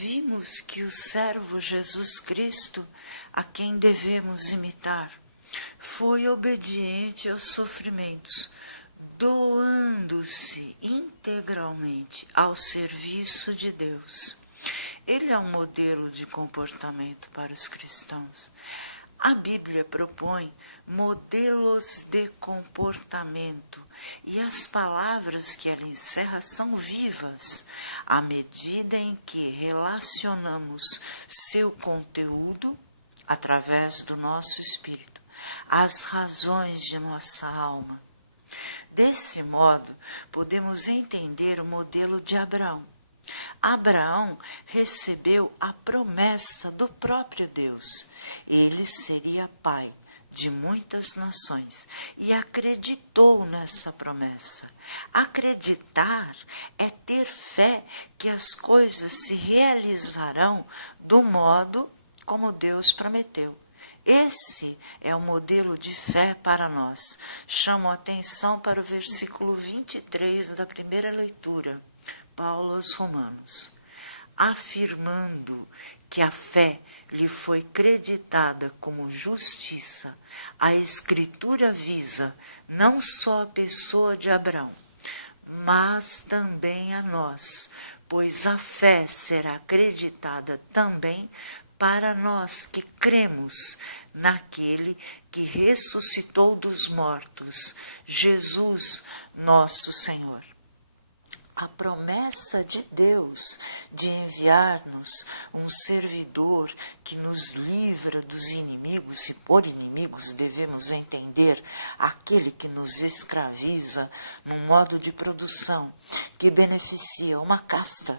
vimos que o servo Jesus Cristo, a quem devemos imitar, foi obediente aos sofrimentos, doando-se integralmente ao serviço de Deus. Ele é um modelo de comportamento para os cristãos. A Bíblia propõe modelos de comportamento e as palavras que ela encerra são vivas, à medida em que relacionamos seu conteúdo, através do nosso espírito, às razões de nossa alma. Desse modo, podemos entender o modelo de Abraão. Abraão recebeu a promessa do próprio Deus. Ele seria pai de muitas nações e acreditou nessa promessa. Acreditar é ter fé que as coisas se realizarão do modo como Deus prometeu. Esse é o modelo de fé para nós. Chamo a atenção para o versículo 23 da primeira leitura. Paulo aos Romanos, afirmando que a fé lhe foi creditada como justiça, a Escritura visa não só a pessoa de Abraão, mas também a nós, pois a fé será creditada também para nós que cremos naquele que ressuscitou dos mortos, Jesus, nosso Senhor. A promessa de Deus de enviar-nos um servidor que nos livra dos inimigos, e por inimigos devemos entender aquele que nos escraviza num modo de produção que beneficia uma casta,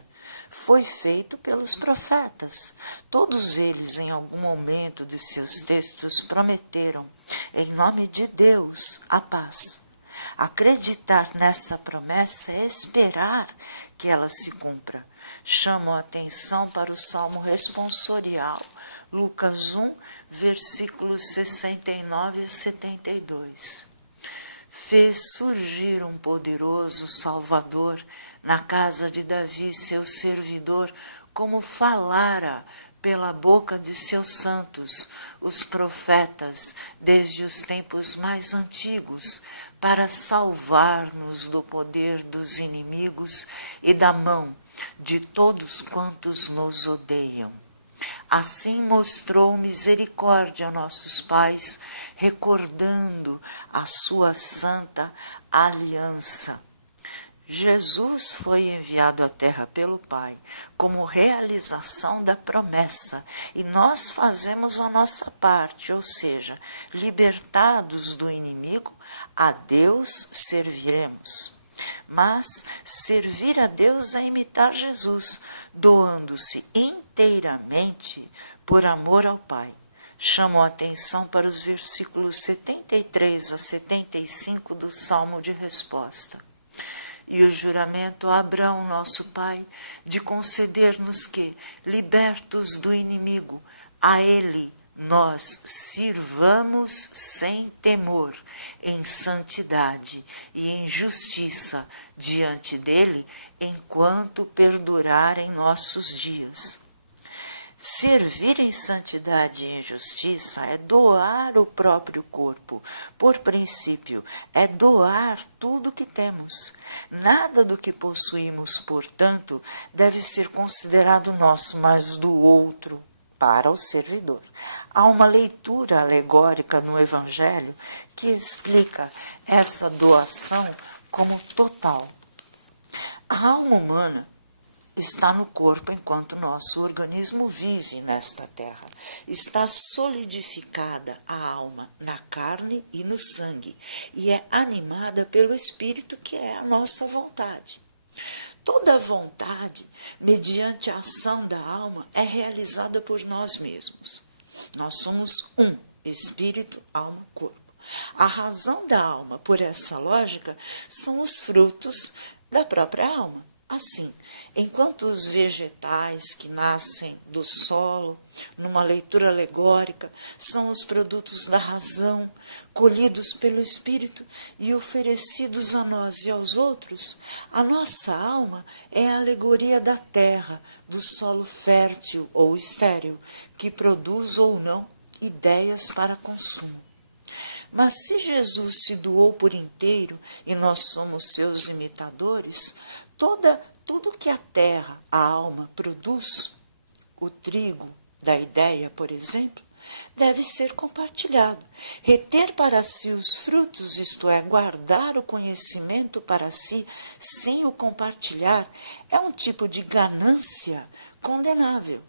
foi feito pelos profetas. Todos eles, em algum momento de seus textos, prometeram, em nome de Deus, a paz. Acreditar nessa promessa é esperar que ela se cumpra. Chamo a atenção para o Salmo responsorial, Lucas 1, versículos 69 e 72. Fez surgir um poderoso Salvador na casa de Davi, seu servidor, como falara pela boca de seus santos, os profetas, desde os tempos mais antigos, para salvar-nos do poder dos inimigos e da mão de todos quantos nos odeiam. Assim mostrou misericórdia a nossos pais, recordando a sua santa aliança. Jesus foi enviado à terra pelo Pai como realização da promessa e nós fazemos a nossa parte, ou seja, libertados do inimigo, a Deus serviremos. Mas servir a Deus é imitar Jesus, doando-se inteiramente por amor ao Pai. Chamo a atenção para os versículos 73 a 75 do Salmo de Resposta. E o juramento a Abraão, nosso pai, de conceder-nos que, libertos do inimigo, a ele nós sirvamos sem temor, em santidade e em justiça diante dele, enquanto perdurarem nossos dias. Servir em santidade e em justiça é doar o próprio corpo. Por princípio, é doar tudo o que temos. Nada do que possuímos, portanto, deve ser considerado nosso, mas do outro, para o servidor. Há uma leitura alegórica no Evangelho que explica essa doação como total. A alma humana está no corpo enquanto nosso organismo vive nesta terra. Está solidificada a alma na carne e no sangue e é animada pelo Espírito, que é a nossa vontade. Toda vontade, mediante a ação da alma, é realizada por nós mesmos. Nós somos um, espírito, alma, corpo. A razão da alma, por essa lógica, são os frutos da própria alma. Assim, enquanto os vegetais que nascem do solo, numa leitura alegórica, são os produtos da razão, colhidos pelo Espírito e oferecidos a nós e aos outros, a nossa alma é a alegoria da terra, do solo fértil ou estéril, que produz ou não ideias para consumo. Mas se Jesus se doou por inteiro e nós somos seus imitadores, tudo que a terra, a alma, produz, o trigo da ideia, por exemplo, deve ser compartilhado. Reter para si os frutos, isto é, guardar o conhecimento para si sem o compartilhar, é um tipo de ganância condenável.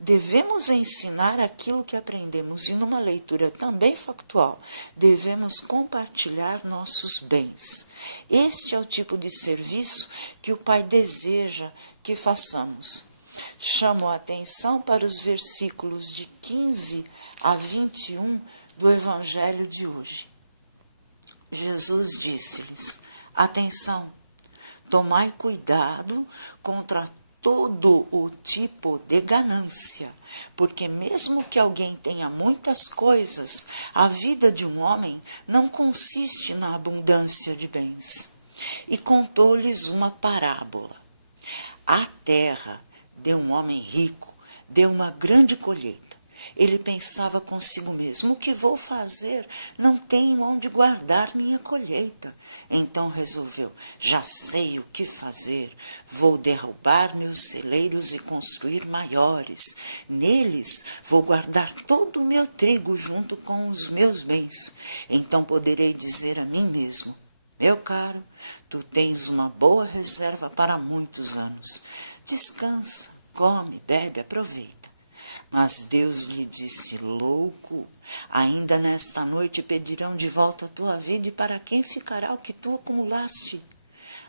Devemos ensinar aquilo que aprendemos e, numa leitura também factual, devemos compartilhar nossos bens. Este é o tipo de serviço que o Pai deseja que façamos. Chamo a atenção para os versículos de 15 a 21 do Evangelho de hoje. Jesus disse-lhes: atenção, tomai cuidado contra todo o tipo de ganância, porque mesmo que alguém tenha muitas coisas, a vida de um homem não consiste na abundância de bens. E contou-lhes uma parábola. A terra de um homem rico deu uma grande colheita. Ele pensava consigo mesmo: o que vou fazer? Não tenho onde guardar minha colheita. Então resolveu: já sei o que fazer. Vou derrubar meus celeiros e construir maiores. Neles vou guardar todo o meu trigo junto com os meus bens. Então poderei dizer a mim mesmo: meu caro, tu tens uma boa reserva para muitos anos. Descansa, come, bebe, aproveita. Mas Deus lhe disse: louco, ainda nesta noite pedirão de volta a tua vida, e para quem ficará o que tu acumulaste?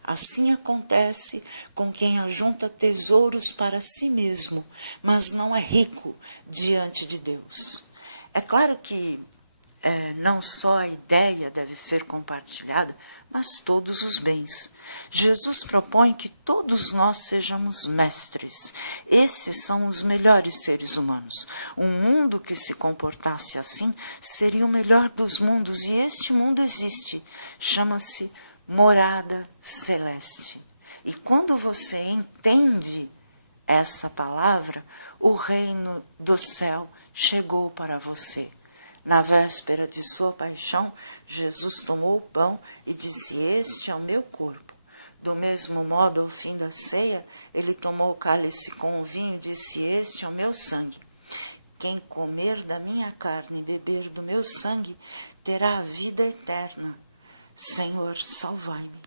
Assim acontece com quem ajunta tesouros para si mesmo, mas não é rico diante de Deus. É claro que não só a ideia deve ser compartilhada, mas todos os bens. Jesus propõe que todos nós sejamos mestres. Esses são os melhores seres humanos. Um mundo que se comportasse assim seria o melhor dos mundos, e este mundo existe. Chama-se morada celeste. E quando você entende essa palavra, o reino do céu chegou para você. Na véspera de sua paixão, Jesus tomou o pão e disse: este é o meu corpo. Do mesmo modo, ao fim da ceia, ele tomou o cálice com o vinho e disse: este é o meu sangue. Quem comer da minha carne e beber do meu sangue terá a vida eterna. Senhor, salvai-me.